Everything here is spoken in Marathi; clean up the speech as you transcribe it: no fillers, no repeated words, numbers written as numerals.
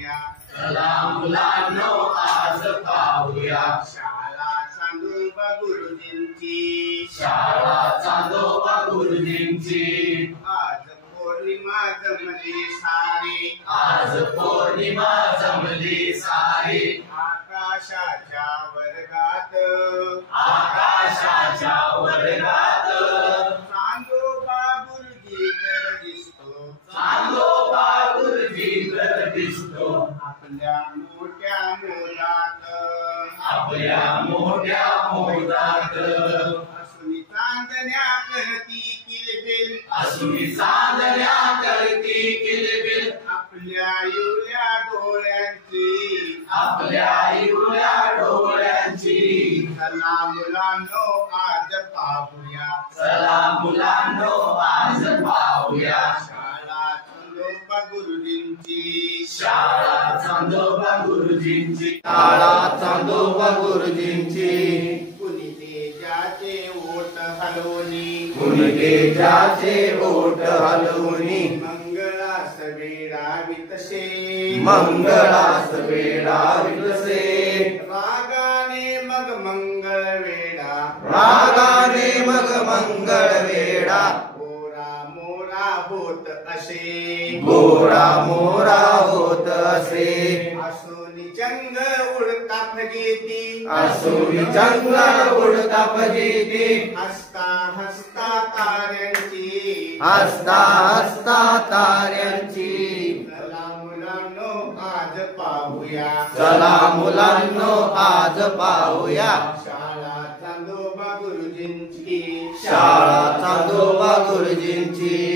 पाहूया. चला मुलांनो आज पाहूया. शाळा चांदोबा गुरुजींची. शाळा चांदोबा गुरुजींची. आज पौर्णिमा जमली सारी. आज पौर्णिमा जमली सारी. आकाशाच्या वर्गात. आकाशाच्या वर्गात. चांदोबा गुरुजी तर दिसतो. चांदोबा गुरुजी तर दिसतो. आपल्या मोठ्या मोलात. आपल्या मोठ्या मोलात. असुनी चांदण्या करती किलबिल. असुनी चांदण्या करती किलबिल. आपल्या इवल्या डोळ्यांची. आपल्या इवल्या डोळ्यांची. चला मुलांनो आज पाहूया. चला मुलांनो आज पाहूया. शाळा चांदोबा गुरुजींची. शाळा चांदोबा गुरुजींची. शाळा चांदोबा गुरुजींची. कुणी तेजाचे ओठ हलवणी. कुणी तेजाचे ओठ हलवणी. मंगळास वेळावितसे. मंगळास वेळावितसे. रागाने मग मंगळ वेळा. रागाने मग मंगळ वेळा. गोरा मोरा होत असे. गोरा मोरा होत असे. असोनी चंग उडता फजेती. असुरी चंग उडता फजिती. हसता हसता ताऱ्यांची. हसता हसता ताऱ्यांची. चला मुलांनो आज पाहूया. चला मुलांनो आज पाहूया. शाळा चांदोबा गुरुजींची. शाळा चांदोबा गुरुजींची.